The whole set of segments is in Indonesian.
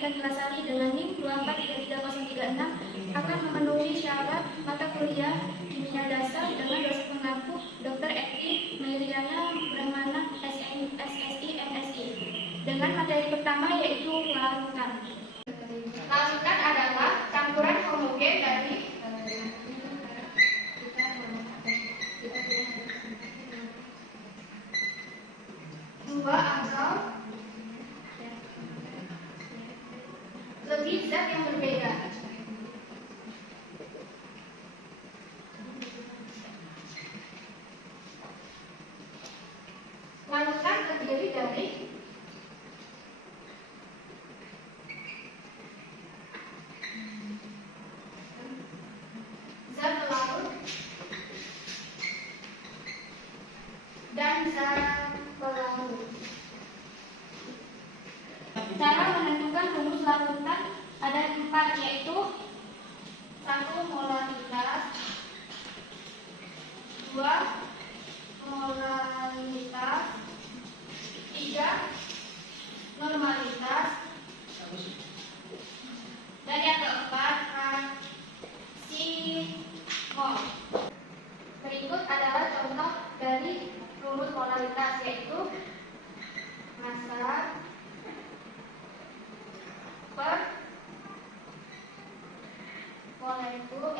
Eka Nilasari dengan NIM 2433306 akan memenuhi syarat mata kuliah kimia dasar dengan dosen pengampu Dr. Eki Meriana Brahmana SSI MSI dengan materi pertama yaitu larutan. Larutan adalah campuran homogen dari dua atau lebih zat yang berbeda. Larutan terdiri dari zat pelarut dan zat pelarut. Cara menentukan rumus larutan ada 4, yaitu 1. Molaritas, 2. Molaritas, 3. Normalitas, dan yang keempat fraksi mol. Berikut adalah contoh dari rumus molaritas, yaitu massa per molekul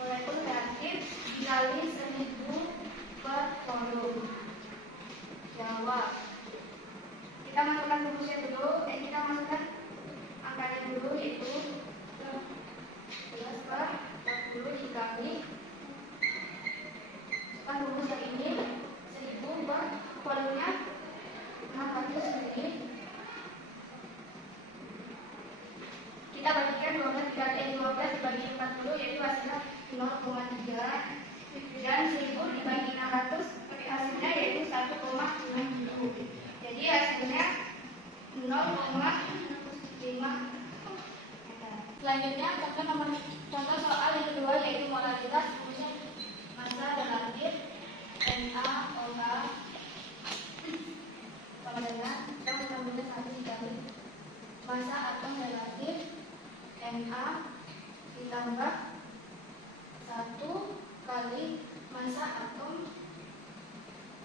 reaktif dikali 1000 per volume. Jawab. Kita masukkan rumusnya dulu, kita masukkan angkanya dulu, yaitu 11 per 40 dikali rumus yang ini 1000 per volumenya 600 ml. Kita bagikan 12 dibagi 40, yaitu hasilnya 0,3, dan 1000 dibagi 600 hasilnya yaitu 1,6. Jadi hasilnya 0,5. Selanjutnya contoh soal yang kedua, yaitu molaritas. Massa relatif NaOH sama dengan kita mengambilnya 1 dikali massa atom relatif Na ditambah 1 kali massa atom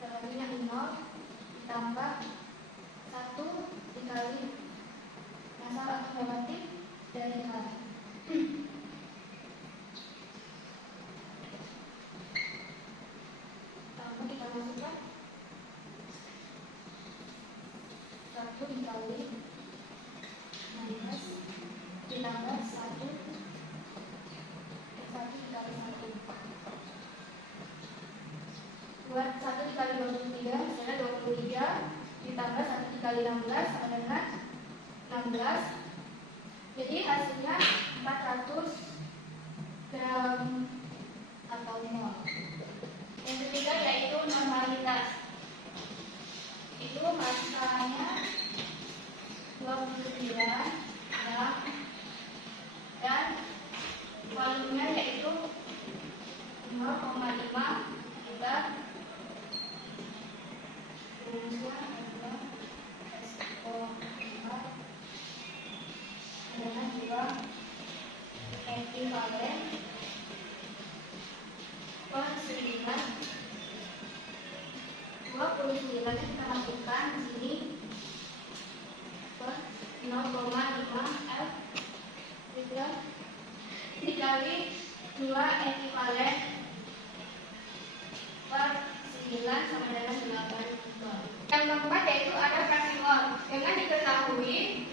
relatifnya 0 ditambah 1 dikali massa atom relatif dari H. Kita masukkan 1 dikali 16 ditambah 1 dikali 1. 1 dikali 23 hasilnya 23 ditambah 1 dikali 16 sama dengan 16. Jadi hasilnya 400 gram atau mol. Yang ketiga yaitu normalitas. Itu massanya 29 gram dan volumenya yaitu 0,5 liter. Rumusnya adalah SO4 dengan 2 ekivalen per 29 kita masukkan di sini per 0,5 F liter dikali 2 ekivalen per 9 sama dengan 8 mol. Yang keempat yaitu ada fraksi mol. Dengan diketahui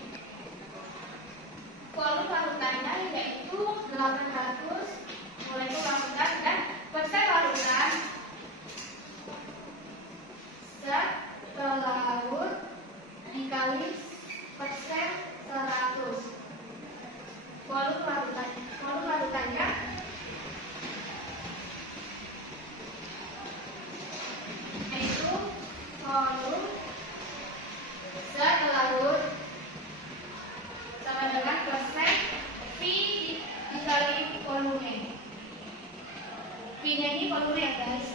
volume larutannya yaitu 800 molekul larutan dan persen larutan zat pelarut dikali persen 100. Volume larutannya yaitu volume zat pelarut sama dengan persen V dikali volume. V-nya ini volume ya guys.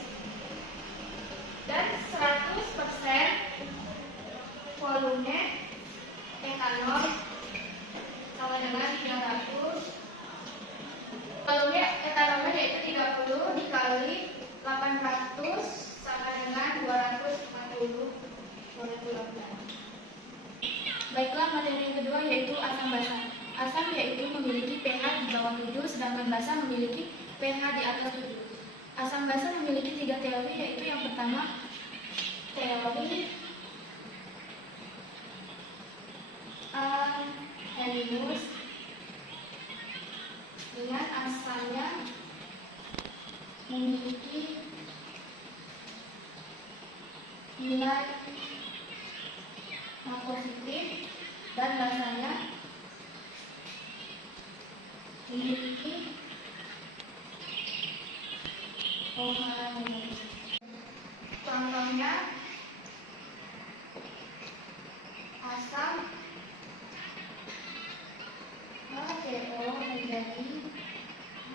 materi yang kedua yaitu asam basa. Asam yaitu memiliki pH di bawah 7, sedangkan basa memiliki pH di atas 7. Asam basa memiliki 3 teori, yaitu yang pertama teori Arrhenius dengan asalnya memiliki nilai positif dan basanya memiliki OH negatif. Contohnya asam HCO menjadi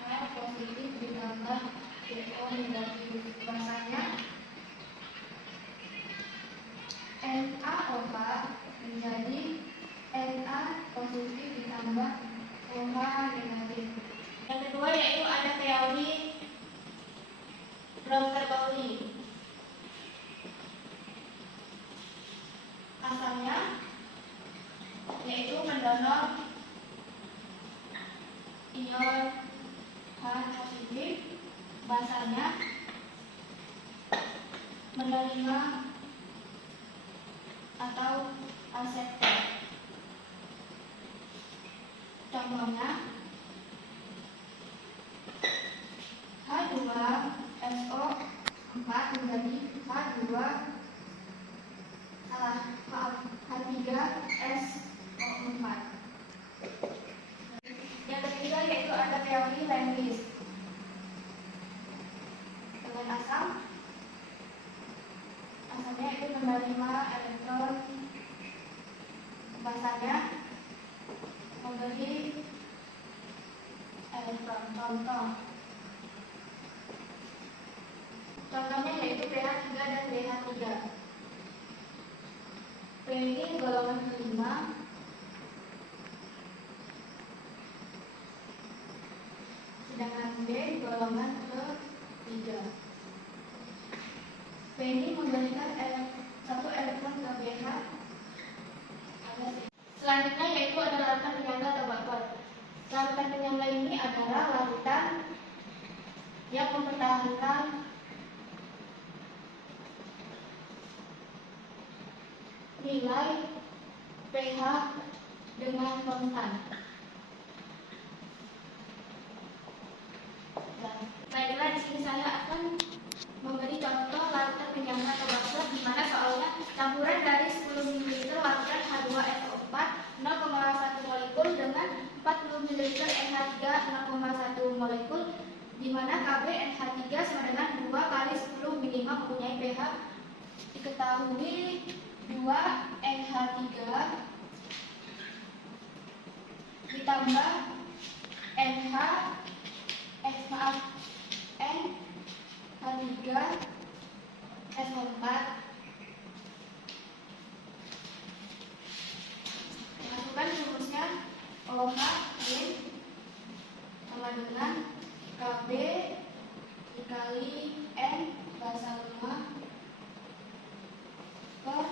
H positif ditambah CO negatif. Basanya NaOH menjadi Na positif ditambah OH negatif. Yang kedua yaitu ada teori Bromter-Pauli. Asalnya yaitu mendonor ion H positif, basanya menerima atau asetat. Contohnya H2SO4 menjadi H3SO4. Yang ketiga yaitu ada teori Lewis. Dengan asamnya itu menerima elektron, basanya memberi elektron. Contohnya yaitu pH 3 dan pH 3. P ini golongan kelima, sedangkan B golongan ketiga. P ini memberikan satu elektron ke BH. Selanjutnya yaitu ada larutan penyangga atau baper. Larutan penyangga ini adalah larutan yang mempertahankan nilai pH dengan konstan. Baiklah, di sini saya akan memberi contoh larutan penyangga atau baper, di mana soalnya campuran dari 10 ml larutan H2SO4 0,1 molekul dengan 40 ml NH3 0,1 molekul, di mana Kb NH3 sama dengan 2 kali 10 ml mempunyai pH. Diketahui 2 NH3 ditambah NH3SO4 masukkan rumusnya OH sama dengan Kb dikali N basa lemah per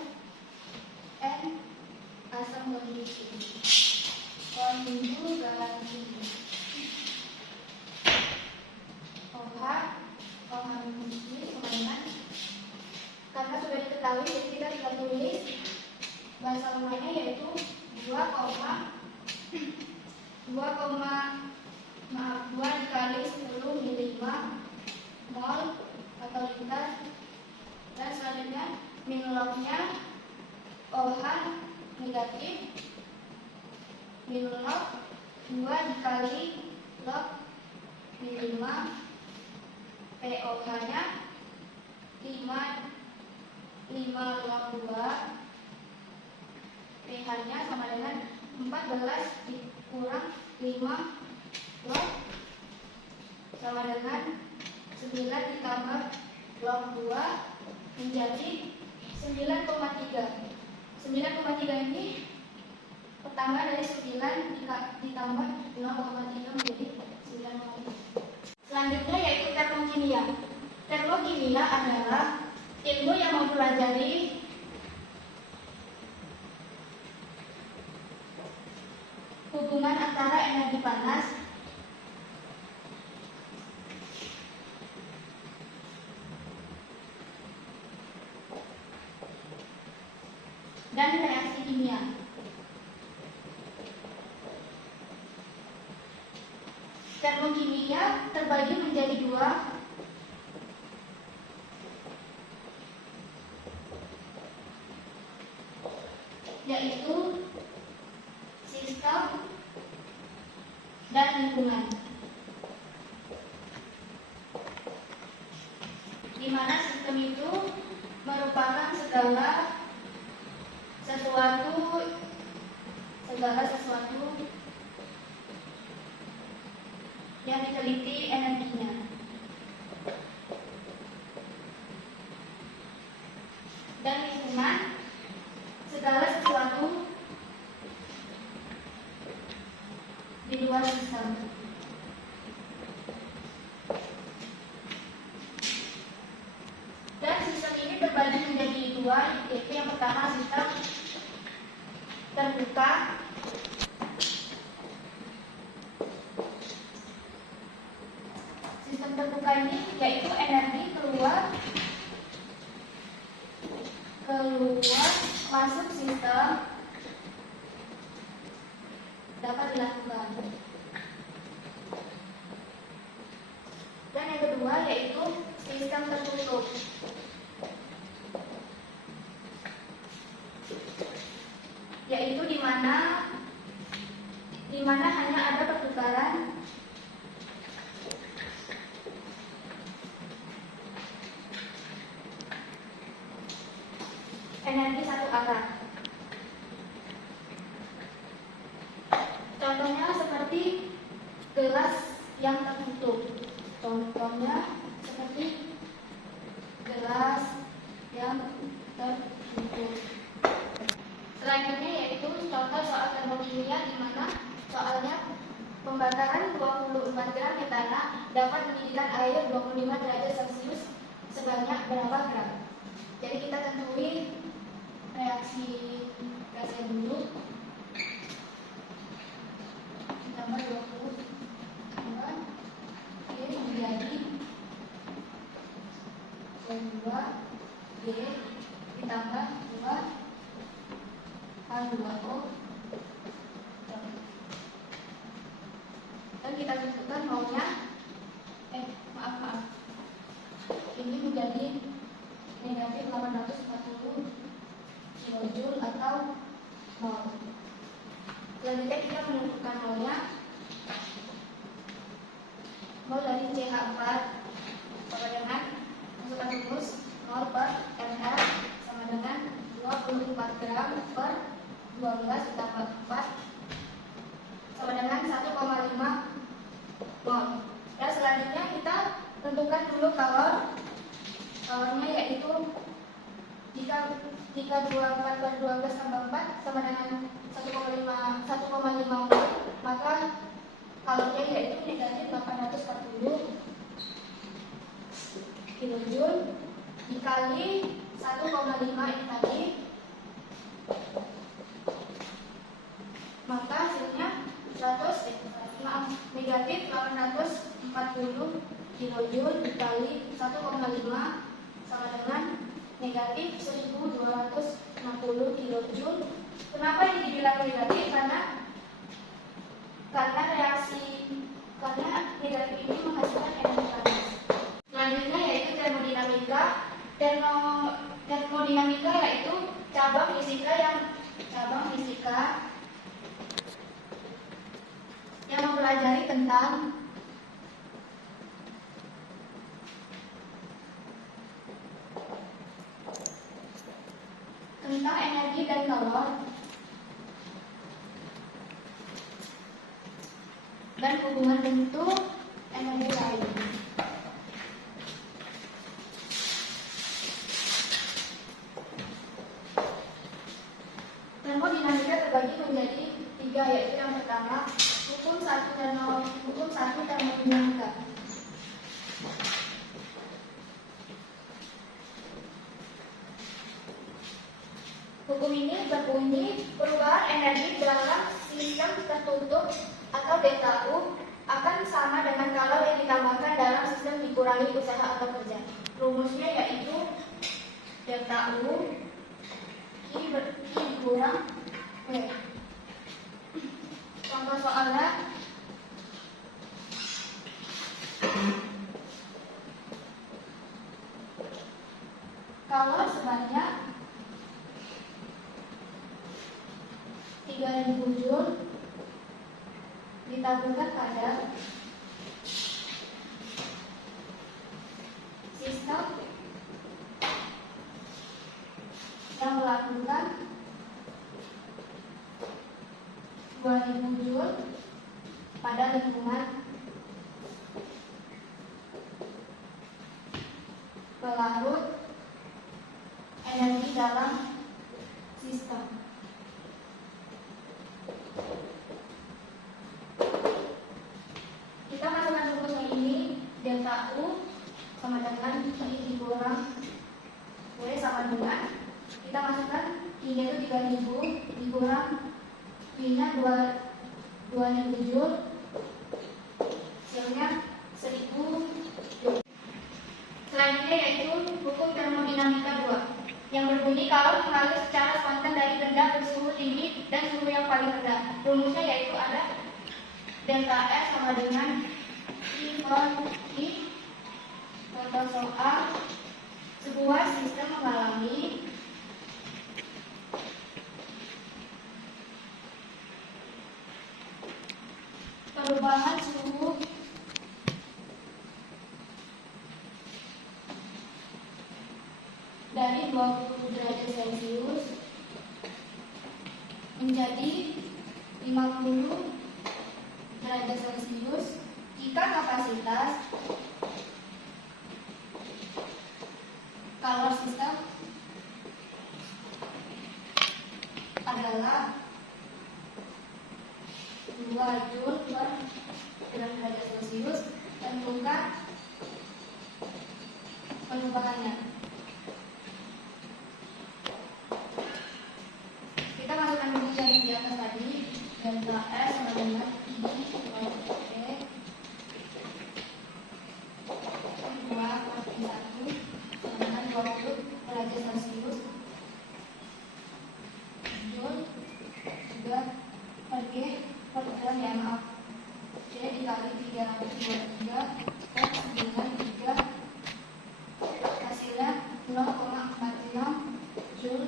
N asam kondisi garansi. OH kondisi sama dengan, karena sudah diketahui jadi kita tinggal tulis basa lemahnya yaitu 2 dikali 10 ml mol atau liter, dan selanjutnya min lognya OH negatif min log 2 dikali log min 5, POH nya 5 log 2, pH nya sama dengan 14 dikurang 5 log sama dengan 9 ditambah log 2 menjadi 9,3. 9,3 ini pertama dari 9 ditambah 0,3 menjadi 9,3. Selanjutnya yaitu termokimia. Termokimia adalah ilmu yang mempelajari hubungan antara energi panas dan reaksi kimia. Termokimia terbagi menjadi dua, yaitu sistem dan lingkungan, di mana sistem itu merupakan segala sesuatu yang diteliti energinya. Dan lingkungan, segala sesuatu di luar sistem. Dan sistem ini terbagi menjadi dua, yaitu yang pertama sistem terbuka ini yaitu energi keluar masuk sistem dapat dilakukan. Dan yang kedua yaitu sistem tertutup, yaitu di mana hanya ada pertukaran energi satu arah. Contohnya seperti gelas yang tertutup. Selanjutnya yaitu contoh soal termokimia, di mana soalnya pembakaran 24 gram metana dapat mendidihkan air 25 derajat Celcius sebanyak berapa gram. Jadi kita tentuin reaksi gasnya dulu. Ditambah 22 menjadi 2G ditambah 2 H2O, dan kita tentukan maunya ini menjadi negatif 840 kilojoule atau mol. Selanjutnya kita menentukan molnya. Mol dari CH4 sama dengan masukkan rumus mol per ml sama dengan 24 gram per 12 ditambah 4 sama dengan 1,5 mol. Dan selanjutnya kita tentukan dulu kalornya, yaitu jika 24 per 12 tambah 4 sama dengan 1,5 mol, maka kalornya yaitu negatif 840 kilojoule dikali 1,5 ini tadi, maka hasilnya negatif 840 kilojoule dikali 1,5 sama dengan negatif 1260 kilojoule. Kenapa ini dibilang negatif? Karena negatif ini menghasilkan energi panas. Selanjutnya yaitu termodinamika. Termodinamika yaitu cabang fisika yang mempelajari tentang energi dan kalor dan hubungan bentuk energi lain. Termodinamika terbagi menjadi 3, yaitu yang pertama hukum 1 termodinamika. Hukum ini berbunyi perubahan energi dalam Sistem tertutup atau delta U akan sama dengan kalau yang ditambahkan dalam sistem dikurangi usaha atau kerja. Rumusnya yaitu delta U I dikurang W. Contoh soalnya, kalau sebanyak 3000 Joule ditaburkan pada sistem yang melakukan 2000 Joule pada lingkungan pelarut energi dalam sistem. Kita masukkan rumusnya ini, delta U sama dengan I dikurang W sama dengan, kita masukkan I-nya itu 3000 dikurang I-nya 2000 Joule, hasilnya 1000 Joule. Selanjutnya yaitu hukum termodinamika 2 yang berbunyi kalau mengalir secara spontan dari rendah ke suhu tinggi dan suhu yang paling rendah. Rumusnya yaitu ada delta S sama dengan I per I. Contoh soal, sebuah sistem mengalami perubahan suhu dari 20 derajat Celcius menjadi 50 derajat Celcius jika kapasitas kalor sistem adalah 2 Joule per derajat Celcius. Tentukan perubahannya. Kita masukkan rumus yang di atas tadi, delta S sama dengan I per E 2 per I1 sama dengan 20 derajat Celcius Joule 3 per G per gram ya maaf C dikali 323 per 93 hasilnya 0,46 Joule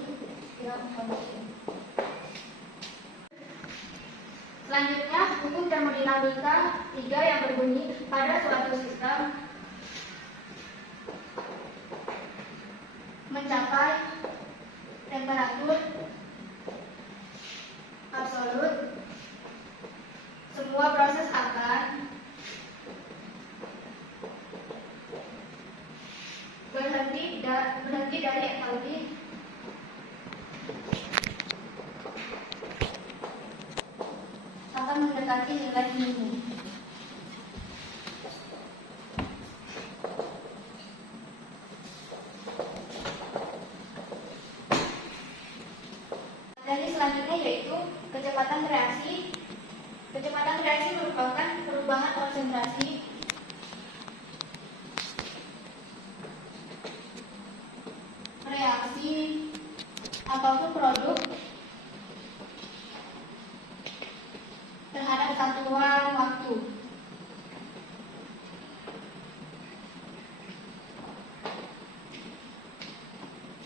gram per G. Selanjutnya hukum termodinamika 3 yang berbunyi pada suatu sistem mencapai temperatur absolut, semua proses akan berhenti dari entalpi akan mendekati nilai minimum. Dari selanjutnya yaitu kecepatan reaksi. Kecepatan reaksi merupakan perubahan konsentrasi reaksi ataupun produk terhadap satuan waktu.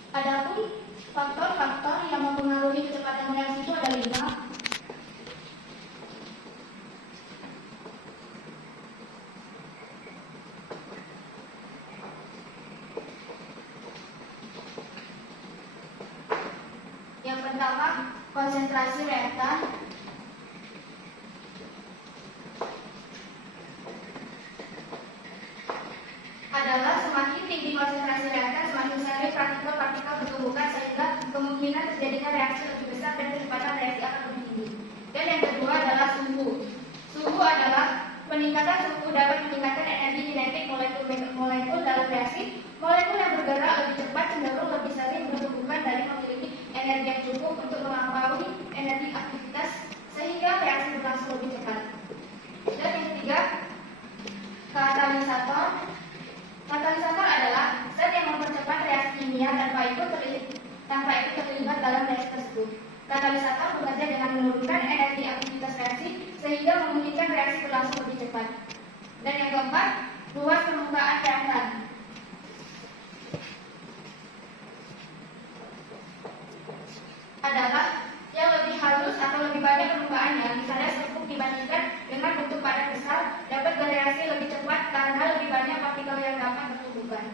Adapun faktor-faktor yang mempengaruhi kecepatan reaksi itu ada 5. Yang pertama, konsentrasi reaktan. Adalah semakin tinggi konsentrasi reaktan, semakin sering partikel-partikel bertumbukan sehingga kemungkinan terjadinya reaksi lebih besar dan kecepatan reaksi akan lebih tinggi. Dan yang kedua adalah suhu. Suhu adalah peningkatan suhu dapat meningkatkan energi kinetik molekul dalam reaksi. Molekul yang bergerak lebih cepat cenderung lebih sering bertumbukan dari memiliki energi yang cukup untuk melampaui energi aktivitas sehingga tersebut. Katalisator bekerja dengan menurunkan energi aktivitas reaksi sehingga memungkinkan reaksi berlangsung lebih cepat. Dan yang keempat, ruas permukaan reaktan adalah yang lebih halus atau lebih banyak permukaannya, misalnya serbuk dibandingkan dengan bentuk padat besar, dapat bereaksi lebih cepat karena lebih banyak partikel yang dapat bertumbukan.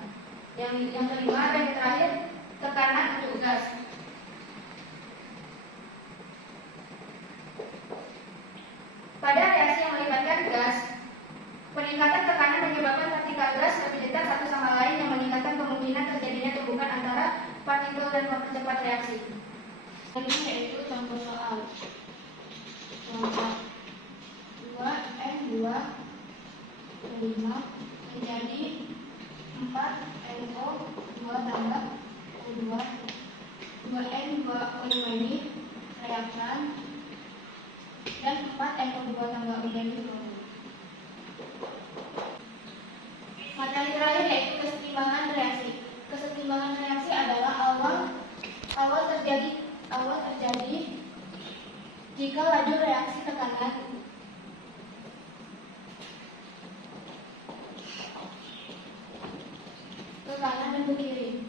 Yang kelima dan yang terakhir, tekanan untuk gas. Pada reaksi yang melibatkan gas, peningkatan tekanan menyebabkan partikel gas lebih dekat satu sama lain yang meningkatkan kemungkinan terjadinya tumbukan antara partikel dan mempercepat reaksi. Ini yaitu contoh soal. Contoh 2N2 5 menjadi 4NO2 tambah O2. 2N2O5 ini reaktan dan 4NO2 tambah O2 ini produk. Materi terakhir yaitu kesetimbangan reaksi. Kesetimbangan reaksi adalah awal terjadi jika laju reaksi tekanan ke kanan dan ke kiri.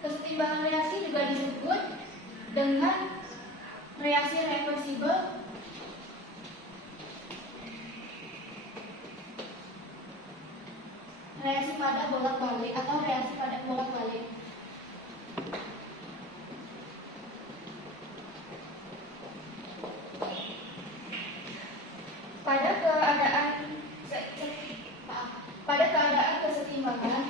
Kesetimbangan reaksi juga disebut dengan reaksi reversibel reaksi pada bolak-balik atau reaksi pada bolak-balik. Pada keadaan kesetimbangan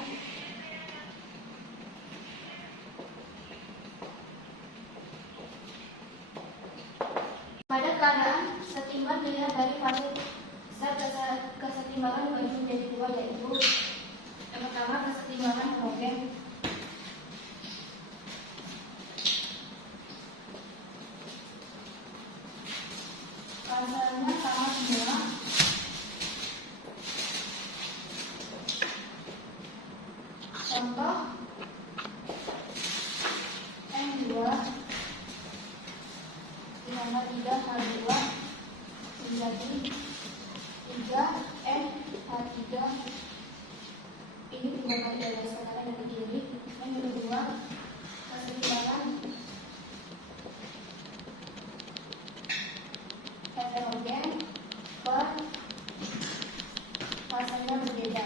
setimbang dilihat dari fase kesetimbangan membagi menjadi dua, yaitu yang pertama kesetimbangan homogen. Fasenya sama semua. Contoh N2 ditambah 3H2 menjadi 3NH3. Ini dua kali dari kanan dan kiri. Yang kedua, kesetimbangan heterogen per fasenya berbeda.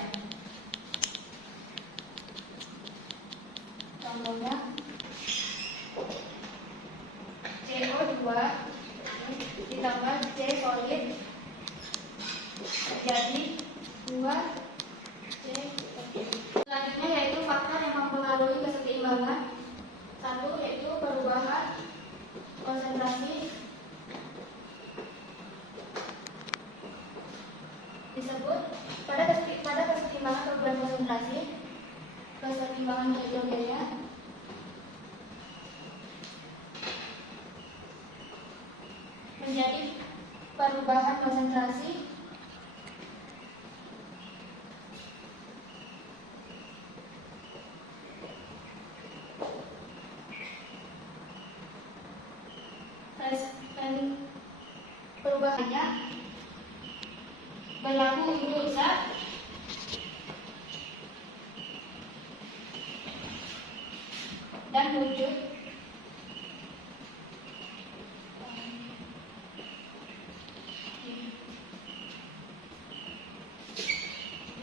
Contohnya CO2 ditambah C solid jadi 2C. Selanjutnya yaitu faktor yang mempengaruhi kesetimbangan. Satu yaitu perubahan konsentrasi, disebut pada kesetimbangan perubahan konsentrasi, kesetimbangan hidrogennya menjadi perubahan konsentrasi dan perubahannya berlaku untuk zat dan wujud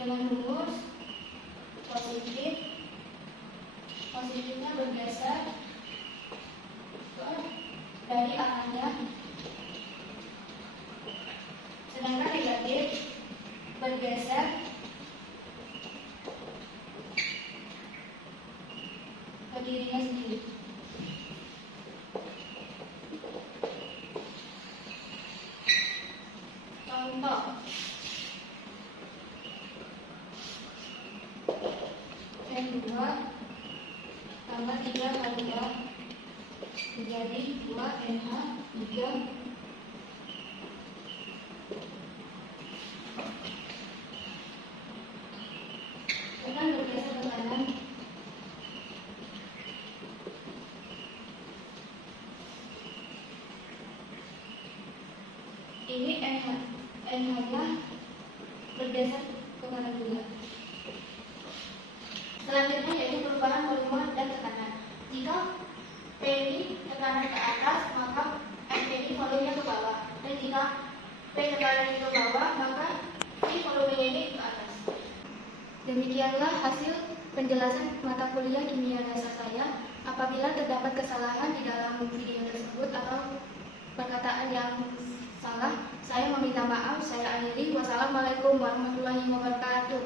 dengan rumus positifnya bergeser dari arahnya, sedangkan negatif bergeser ke dirinya sendiri. Contoh N2 tambah 3H2 menjadi 2NH3. SNH-nya bergeser ke kanan juga. Selanjutnya yaitu perubahan volume dan tekanan. Jika PI tekanan ke atas, maka FPI volumenya ke bawah. Dan jika P tekanannya ke bawah, maka I volumenya ini ke atas. Demikianlah hasil penjelasan mata kuliah kimia dasar saya. Apabila terdapat kesalahan di dalam video tersebut atau perkataan yang salah, saya meminta maaf. Saya akhiri. Wassalamualaikum warahmatullahi wabarakatuh.